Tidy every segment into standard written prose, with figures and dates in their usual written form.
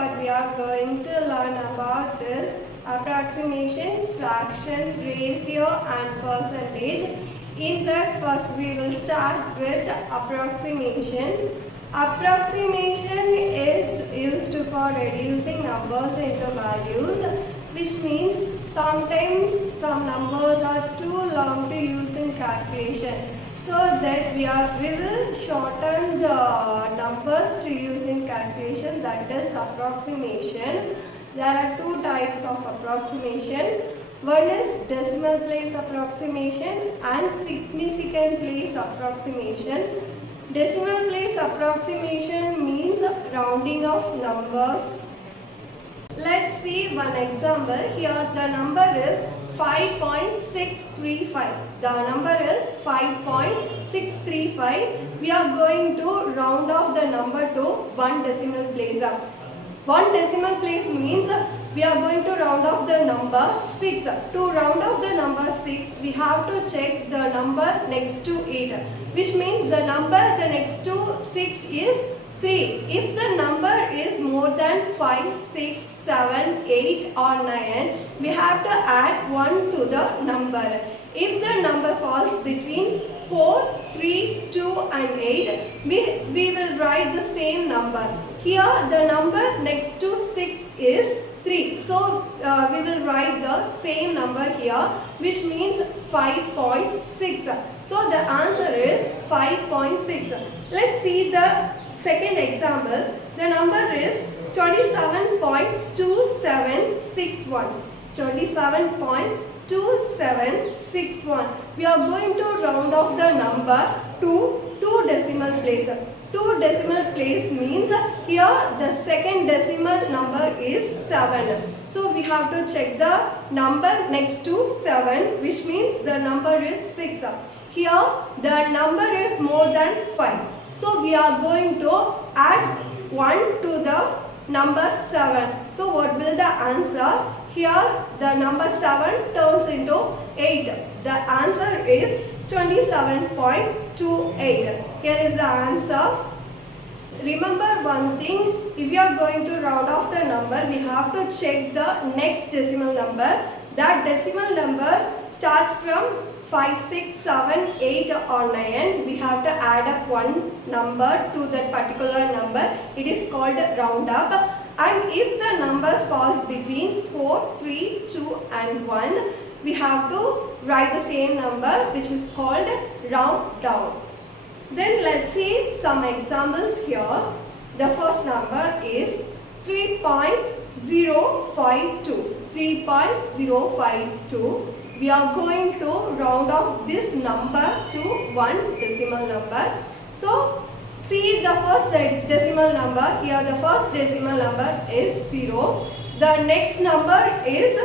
what we are going to learn about is approximation, fraction, ratio and percentage. In that, first we will start with approximation. Approximation is used for reducing numbers into values, which means sometimes some numbers are too long to use in calculation. So that we will shorten the numbers to use in calculation, that is approximation. There are two types of approximation. One is decimal place approximation and significant place approximation. Decimal place approximation means rounding of numbers. Let's see one example. Here the number is 5.635. The number is 5.635. We are going to round off the number to one decimal place up. One decimal place means we are going to round off the number 6. To round off the number 6, we have to check the number next to 8, which means the number next to 6 is 3. If the number is more than 5, 6, 7, 8 or 9, we have to add 1 to the number. If the number falls between 4, 3, 2 and 8, we will write the same number. Here the number next to 6 is 3. So we will write the same number here, which means 5.6. So the answer is 5.6. Let's see the second example. The number is 27.2761. 27.2761. We are going to round off the number to 2 decimal places. 2 decimal place means here the second decimal number is 7. So we have to check the number next to 7, which means the number is 6. Here the number is more than 5. So we are going to add 1 to the number 7. So what will the answer? Here the number 7 turns into 8. The answer is 27.28. Here is the answer. Remember one thing, if you are going to round off the number, we have to check the next decimal number. That decimal number starts from 5, 6, 7, 8 or 9. We have to add up one number to that particular number. It is called round up. And if the number falls between 4, 3, 2 and 1, we have to write the same number, which is called round down. Then let's see some examples here. The first number is 3.052. 3.052. We are going to round off this number to one decimal number. So see the first decimal number. Here the first decimal number is 0. The next number is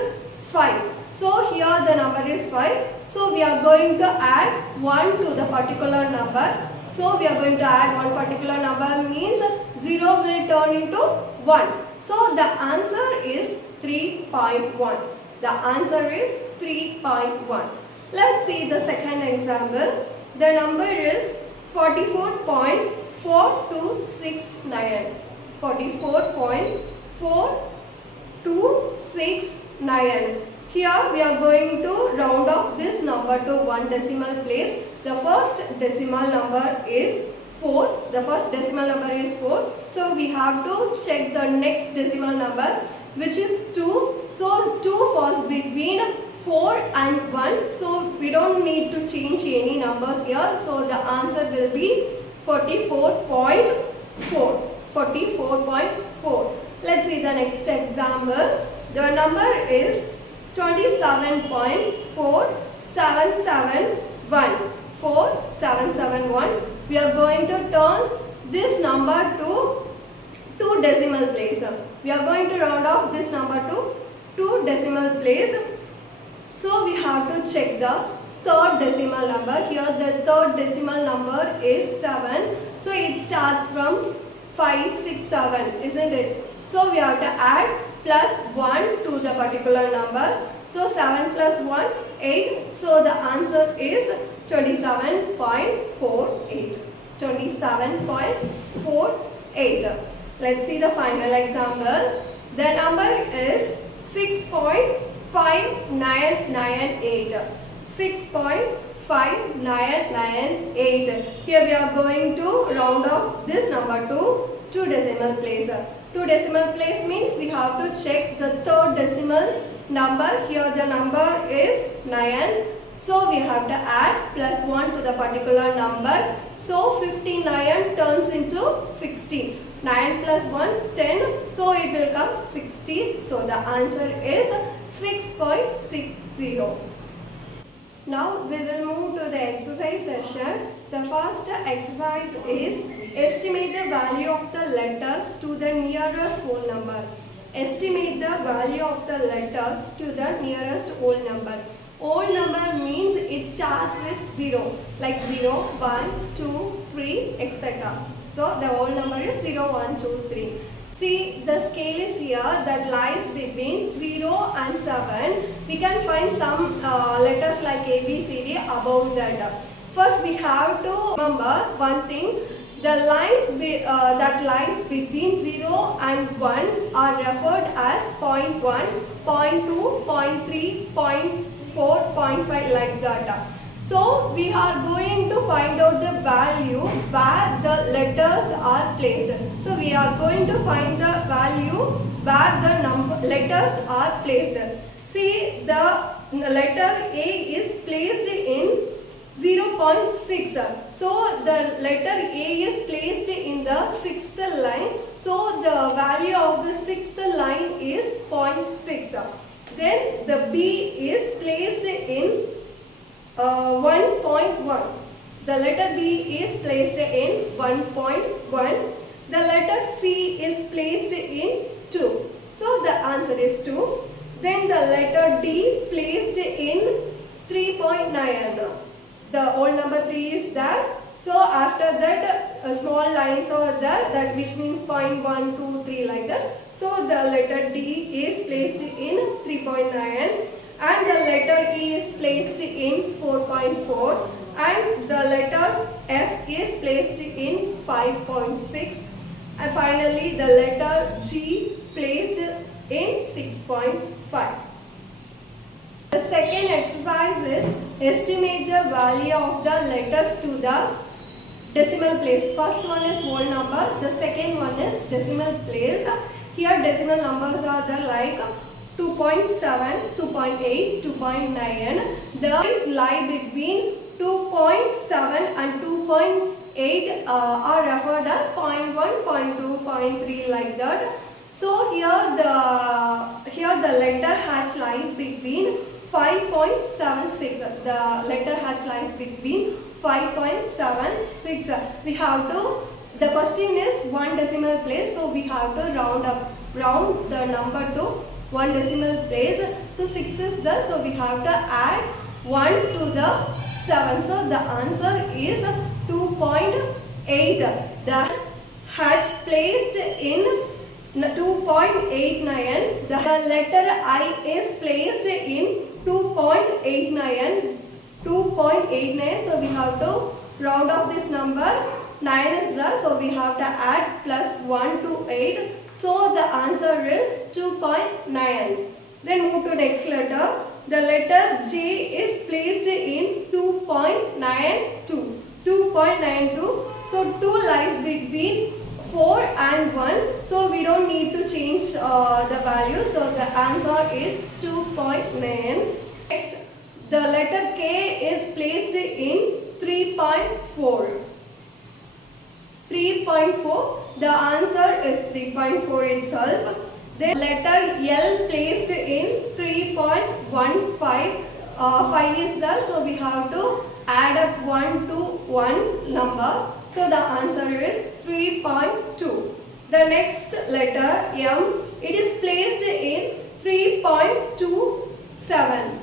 5. So here the number is 5. So we are going to add 1 to the particular number. So we are going to add one particular number means 0 will turn into 1. So the answer is 3.1. The answer is 3.1. Let's see the second example. The number is 44.4269. 44.4269. Here we are going to round off this number to one decimal place. The first decimal number is 4. The first decimal number is 4. So we have to check the next decimal number, which is 2. So 2 falls between 4 and 1. So we don't need to change any numbers here. So the answer will be 44.4. 44.4. Let's see the next example. The number is 27.4771. 4771. We are going to turn this number to 2 decimal place. We are going to round off this number to 2 decimal place. So we have to check the third decimal number. Here the third decimal number is 7. So it starts from 5, 6, 7, isn't it? So we have to add plus 1 to the particular number. So 7 plus 1, 8. So the answer is 27.48. 27.48. Let's see the final example. The number is 6.5998. 6.5998. Here we are going to round off this number to 2 decimal place. 2 decimal place means we have to check the third decimal number. Here the number is 9. So we have to add plus 1 to the particular number. So 59 turns into 60. 9 plus 1, 10. So it will come 60. So the answer is 6.60. Now we will move to the exercise session. The first exercise is estimate the value of the letters to the nearest whole number. Estimate the value of the letters to the nearest whole number. Whole number means it starts with 0, like 0, 1, 2, 3, etc. So the whole number is 0, 1, 2, 3. See, the scale is here that lies between 0 and 7. We can find some letters like A, B, C, D above that. First we have to remember one thing. The lines that lies between 0 and 1 are referred as 0.1, 0.2, 0.3, 0.4, 0.5 like that. So we are going to find out the value where the letters are placed. So we are going to find the value where the letters are placed. See, the letter A is placed in 0.6. So the letter A is placed in the 6th line. So the value of the 6th line is 0.6. Then the B is placed in 1.1. The letter B is placed in 1.1. The letter C is placed in 2. So the answer is 2. Then the letter D placed in 3.9. The whole number 3 is there. So after that small lines are there, that which means 0.1, 2, 3 like that. So the letter D is placed in 3.9. And the letter E is placed in 4.4 and the letter F is placed in 5.6 and finally the letter G placed in 6.5. The second exercise is estimate the value of the letters to the decimal place. First one is whole number, the second one is decimal place. Here decimal numbers are there like 2.7, 2.8, 2.9. The lines lie between 2.7 and 2.8 are referred as 0.1, 0.2, 0.3 like that. So here the letter H lies between 5.76. The letter H lies between 5.76. We have to, the question is 1 decimal place, so we have to round the number to 1 decimal place. So 6 is there, so we have to add 1 to the 7. So the answer is 2.8. The H placed in 2.89. The letter I is placed in 2.89. 2.89. So we have to round off this number. 9 is there, so we have to add plus 1 to 8. So the answer is 2.9. Then move to next letter. The letter J is placed in 2.92. 2.92. So 2 lies between 4 and 1. So we don't need to change the value. So the answer is 2.9. Next, the letter K is placed in 3.4. 3.4. The answer is 3.4 itself. Then letter L placed in 3.15. 5 is there, so we have to add up 1 to 1 number. So the answer is 3.2. The next letter M, it is placed in 3.27.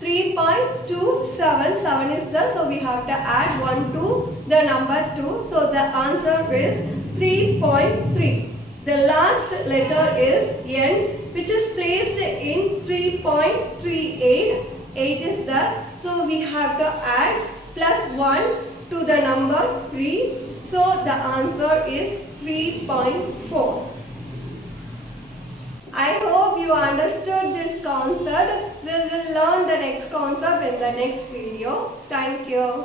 3.27, 7 is there, so we have to add 1 to the number 2. So the answer is 3.3. The last letter is N, which is placed in 3.38. 8 is there, so we have to add plus 1 to the number 3. So the answer is 3.4. I hope you understood this concept. We will learn the next concept in the next video. Thank you.